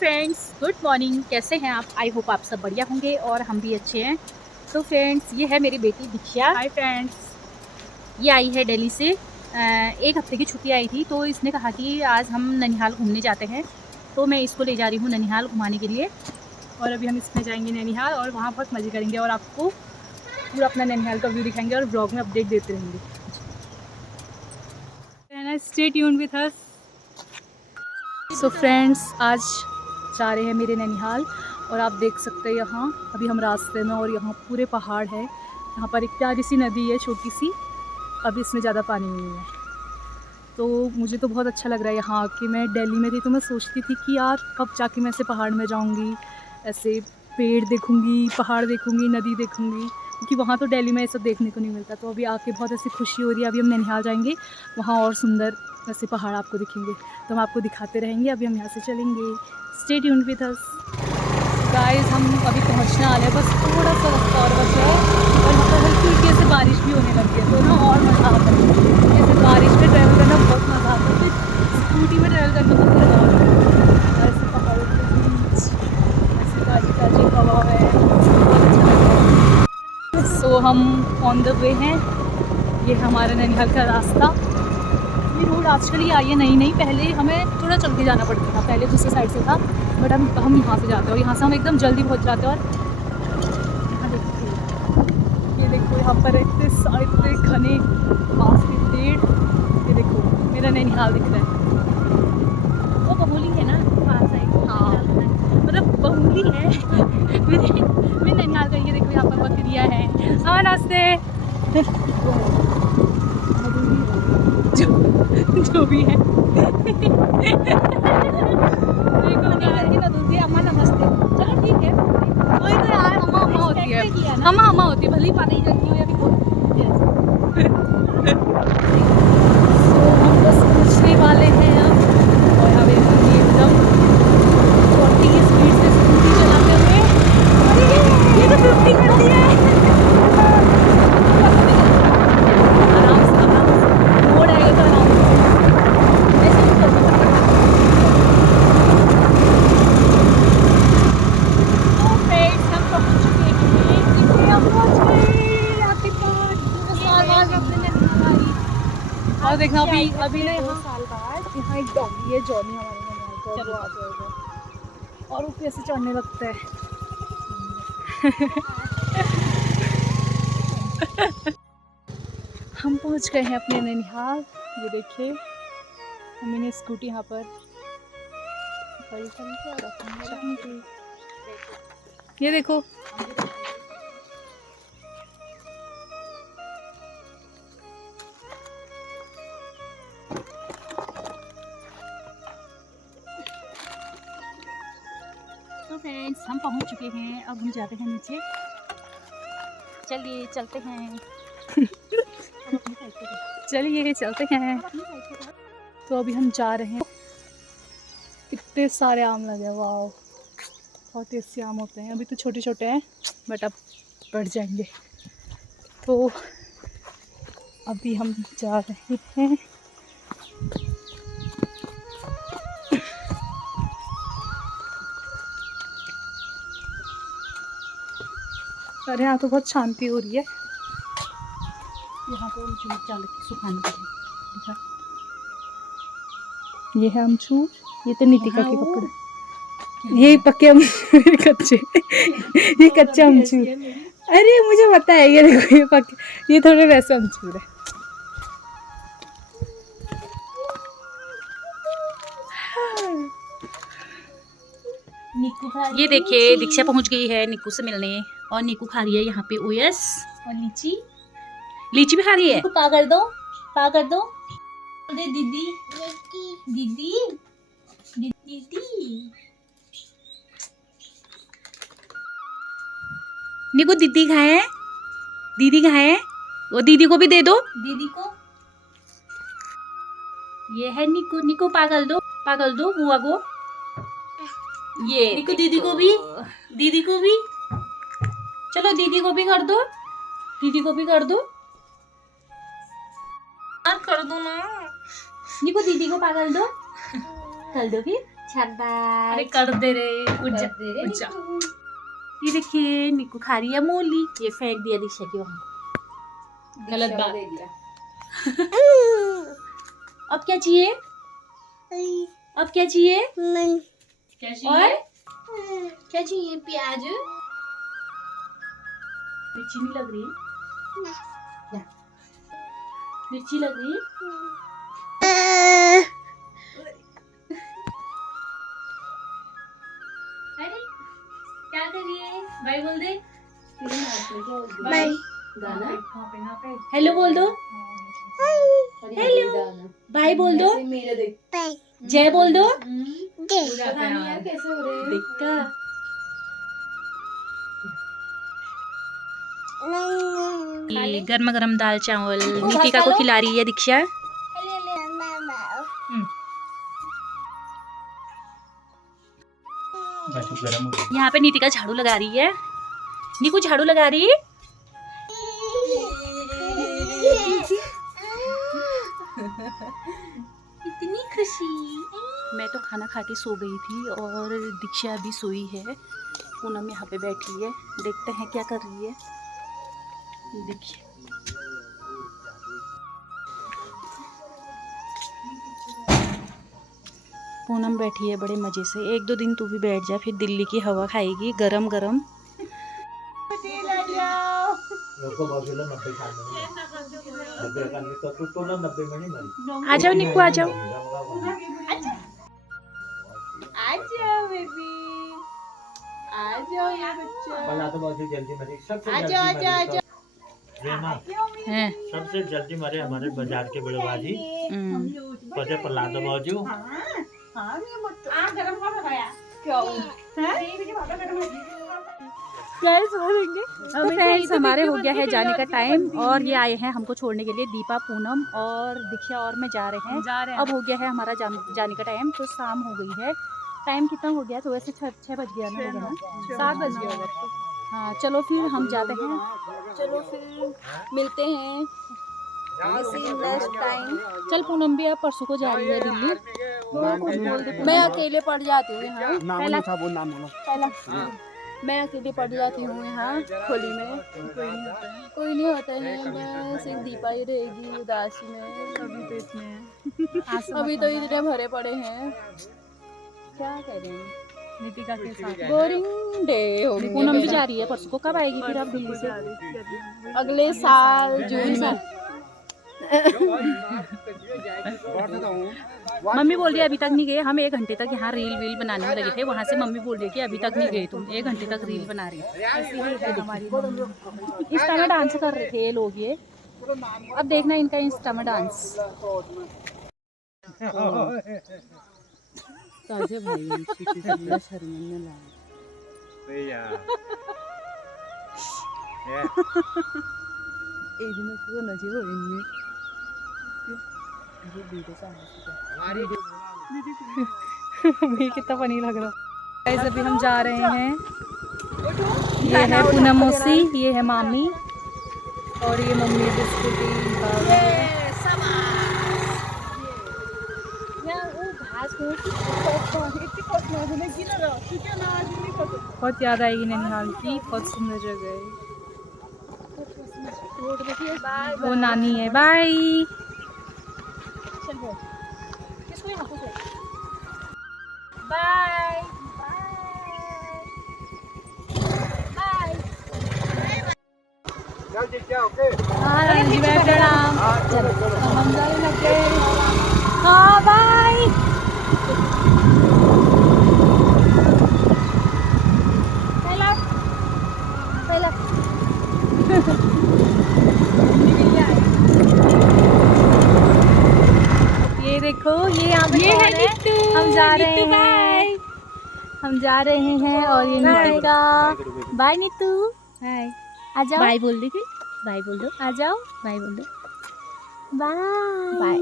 Friends, good morning. कैसे हैं आप? आई होप आप सब बढ़िया होंगे और हम भी अच्छे हैं। तो फ्रेंड्स, ये है मेरी बेटी दीक्षा। Hi friends. ये आई है दिल्ली से। एक हफ्ते की छुट्टी आई थी तो इसने कहा कि आज हम ननिहाल घूमने जाते हैं, तो मैं इसको ले जा रही हूँ ननिहाल घुमाने के लिए। और अभी हम इसमें जाएंगे नैनीहाल और वहाँ बहुत मज़े करेंगे और आपको पूरा अपना नैनीहाल का व्यू दिखाएंगे और ब्लॉग में अपडेट देते रहेंगे। Stay tuned with us. So friends, आज जा रहे हैं मेरे नैनीहाल और आप देख सकते हैं यहाँ अभी हम रास्ते में और यहाँ पूरे पहाड़ है। यहाँ पर एक प्यारी सी नदी है, छोटी सी। अभी इसमें ज़्यादा पानी नहीं है, तो मुझे तो बहुत अच्छा लग रहा है यहाँ आके। मैं दिल्ली में थी तो मैं सोचती थी कि यार कब जाके मैं ऐसे पहाड़ में जाऊँगी, ऐसे पेड़ देखूँगी, पहाड़ देखूँगी, नदी देखूँगी, क्योंकि वहाँ तो दिल्ली में ये सब देखने को नहीं मिलता। तो अभी आके बहुत ऐसी खुशी हो रही है। अभी हम नैनीहाल जाएंगे, वहाँ और सुंदर ऐसे पहाड़ आपको दिखेंगे, तो हम आपको दिखाते रहेंगे। अभी हम यहाँ से चलेंगे। Stay tuned with us. Guys, हम अभी पहुँचने वाले हैं, बस थोड़ा सा रास्ता और बचा है और यहाँ पर हल्की हल्की ऐसे बारिश भी होने लगी है, तो ना और मज़ा आता है। ऐसे बारिश में ट्रैवल करना बहुत मज़ा आता है। फिर स्कूटी में ट्रैवल करना तो फिर और ऐसे पहाड़ों के बीच ऐसे ताज़ी ताज़ी हवा है, बहुत अच्छा लगता है। सो हम ऑन द वे हैं। ये हमारा नैनीहाल का रास्ता। ये रोड आजकल ही आई है नई नई, पहले हमें थोड़ा चल के जाना पड़ता था, पहले दूसरे साइड से था, बट हम यहाँ से जाते हैं और यहाँ से हम एकदम जल्दी पहुँच जाते हैं। और ये देखो यहाँ पर इतने सारे इतने घने बांस के पेड़। ये देखो मेरा नैनीहाल दिख रहा है। वो बमोली है ना वहाँ साइड? हाँ, मतलब बमोली है। मेरे ननिहाल का। ये देखो यहाँ पर बकरियाँ हैं। हाँ, रास्ते जो भी है। अम्मा नमस्ते। चलो ठीक है, कोई तो यार अम्मा अम्मा होती है, अम्मा अम्मा होती है, भले ही पानी जलती हो या फिर हम बस पहुँचने वाले हैं अब। और हमें एकदम 40 स्पीड से स्कूटी चलाते हुए। ये तो 50 करती है। आराम से आराम से, मोड़ आएगा तो आराम से ऐसे नहीं करना पड़ता। तो फ्रेंड्स, हम पहुँच चुके हैं। देखिए हम पहुँच गए आखिरकार, 2 साल बाद अपने नैनीहाल आई। और देखना अभी अभी ना 2 यहाँ साल बाद। यहाँ एक डॉगी है, जॉनी हमारे नैनीहाल का, वो आ जाएगा और वो कैसे चढ़ने लगता है। हम पहुंच गए हैं अपने नैनीहाल। ये देखिए हमने स्कूटी यहाँ पर ये देखो। तो फ्रेंड्स, हम पहुँच चुके हैं। अब हम जाते हैं नीचे। चलिए चलते हैं। चलिए चलते हैं। तो अभी हम जा रहे हैं। इतने सारे आम लगे हैं, वाह, बहुत टेस्टी आम होते हैं। अभी तो छोटे छोटे हैं, बट अब बढ़ जाएंगे। तो अभी हम जा रहे हैं। अरे यहाँ तो बहुत शांति हो रही है। यहाँ पे अमचूर डाल के सुखाने के लिए। ये है अमचूर, ये तो नीतिका हाँ, के वो कपड़े। ये पक्के अमचूर कच्चे, ये कच्चा अमचूर। अरे मुझे पता है, ये देखो ये पक्के, ये थोड़े वैसे अमचूर है। ये देखिए दीक्षा पहुंच गई है निक्कू से मिलने और निक्कू खा रही है यहाँ पे ओएस और लीची। लीची भी खा रही है। पा कर दो, पा कर दो। दे दीदी दीदी दीदी। निक्कू दीदी खाए, दीदी खाए। वो दीदी को भी दे दो, दीदी को। ये है निक्कू, निक्कू पागल दो बुआ को। ये निक्कू दीदी को भी, दीदी को भी। चलो दीदी को भी कर दो, दीदी को भी कर दो, कर दो ना। निक्कू दीदी को पागल दो, कर दो फिर। अरे कर दे रे, उठ जा, उठ जा। ये देखिए निक्कू खा रही है मूली, ये फेंक दिया दिशा के वहाँ। गलत बात। अब क्या चाहिए? अब क्या चाहिए? क्या चाहिए? और क्या चाहिए? प्याज? मिर्ची नहीं लग रही? मिर्ची लग रही? अरे क्या कर रही है? बाय बोल दे। बाय। गाना? हेलो बोल दो। हेलो। बाय बोल दो। जय बोल दो। कैसे हो रहे? देखा। ये गर्मा गर्म दाल चावल नीतिका को खिला रही है दीक्षा। यहाँ पे नीतिका झाड़ू लगा रही है। नीकू झाड़ू लगा रही। इतनी खुशी। मैं तो खाना खा के सो गई थी और दीक्षा भी सोई है। पूनम यहाँ पे बैठी है, देखते हैं क्या कर रही है। देखिए पूनम बैठी है बड़े मजे से। एक दो दिन तू भी बैठ जा, फिर दिल्ली की हवा खाएगी गरम गरम। आ जाओ निक्कू, आ जाओ। आ जाओ बेबी, आ जाओ ये बच्चा। आ जाओ आ जाओ आ जाओ। सबसे जल्दी मारे हमारे बाजार के बड़े बाजी पते प्रहलाद बाजू। तो फ्रेंड्स हमारे हो गया है जाने का टाइम और ये आए हैं हमको छोड़ने के लिए दीपा, पूनम और दीक्षा और मैं जा रहे हैं। अब हो गया है हमारा जाने का टाइम, तो शाम हो गई है। टाइम कितना हो गया? तो वैसे 6 बज गया ना, 7 बज गया। हाँ चलो फिर हम जाते हैं। चलो फिर मिलते हैं नेक्स्ट टाइम। चल पूनम भी अब परसों को जा रही है दिल्ली। मैं अकेले पड़ जाती हूँ यहाँ। पहला मैं अकेले पड़ जाती हूँ यहाँ खोली में। कोई नहीं होता है, बस एक दीपा ही रहेगी उदासी में। अभी तो इतने भरे पड़े हैं। क्या कह रहे हैं? नीतिका के साथ बोरिंग डे हो गया। पूनम भी जा रही है परसों को। कब आएगी फिर आप दिल्ली से? अगले साल जून से। मम्मी बोल रही है अभी तक नहीं गए हम। 1 घंटे तक यहाँ रील बनाने में लगे थे। वहाँ से मम्मी बोल रही है कि अभी तक नहीं गए तुम, 1 घंटे तक रील बना रही है हमारी। इंस्टा में डांस कर रहे थे ये लोग। ये अब देखना इनका इंस्टा में डांस। ताजे भाई शर्मन कितना फनी लग रहा है। अभी हम जा रहे हैं। ये है पूनम मौसी, ये है मामी और ये मम्मी बिस्कुट। बहुत याद आएगी नैनीहाल की, बहुत सुंदर जगह है। वो नानी है। बाय। बाय प्रणाम। हम जाने लगे। हाँ बाय। ये देखो ये यहाँ पे है नीतू। हम जा रहे हैं। हम जा रहे हैं और ये नीतिका। बाय नीतू। बाय। आ जाओ। बाय बोल दे फिर। बाय बोल दो। आ जाओ। बाय बोल दो। Bye bye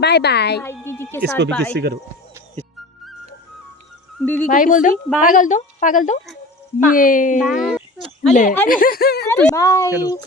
bye bye. दीदी के साथ बाय। किसी करो दीदी बाय बोल दो। पागल दो, पागल दो। ये ले बाय।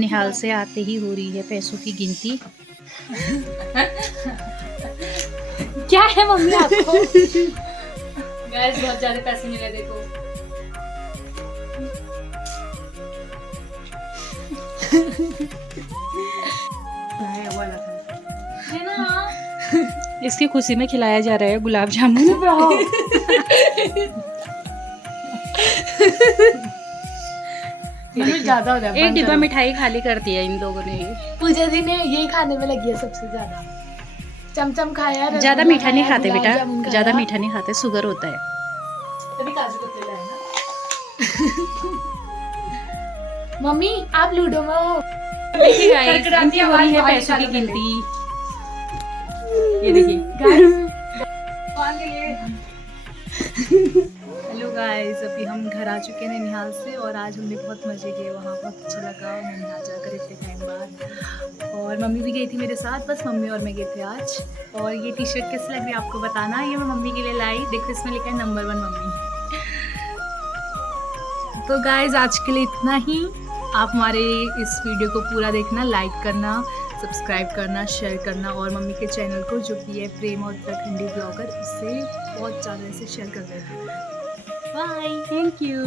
ननिहाल से आते ही हो रही है पैसों की गिनती। क्या है मम्मी आपको? गैस बहुत ज्यादा पैसे मिले देखो। है ना? इसकी खुशी में खिलाया जा रहा है गुलाब जामुन। ज्यादा हो रहा है। एक डिब्बा मिठाई खाली कर दिया इन लोगों ने। पूजा दी ने यही खाने में लगी है सबसे ज्यादा। चमचम खाया, ज्यादा रसगुल्ला मीठा नहीं खाया, खाते गुलाब बेटा, जामुन खाया। ज्यादा मीठा नहीं खाते, शुगर होता है। तभी काजू कतली लाए ना। मम्मी आप लूडो में हो। देखिए गाइस, कड़कड़ाती इनकी हो रही है आवाज पैसों की बाहर निकालो गिनती। ये देखिए। हेलो गाइस, अभी हम घर आ चुके हैं ननिहाल से और आज हमने बहुत मज़े किए वहाँ, बहुत अच्छा लगा ननिहाल जाकर इतने टाइम बाद। और मम्मी भी गई थी मेरे साथ, बस मम्मी और मैं गए थे आज। और ये टी शर्ट कैसी लग रही है आपको बताना, ये मैं मम्मी के लिए लाई। देखो इसमें लिखा है नंबर 1 मम्मी। तो गाइस आज के लिए इतना ही। आप हमारे इस वीडियो को पूरा देखना, लाइक करना, सब्सक्राइब करना, शेयर करना और मम्मी के चैनल को जो कि है प्रेम और उत्तराखंडी ब्लॉगर, उससे बहुत ज़्यादा से शेयर कर देना। Bye, thank you.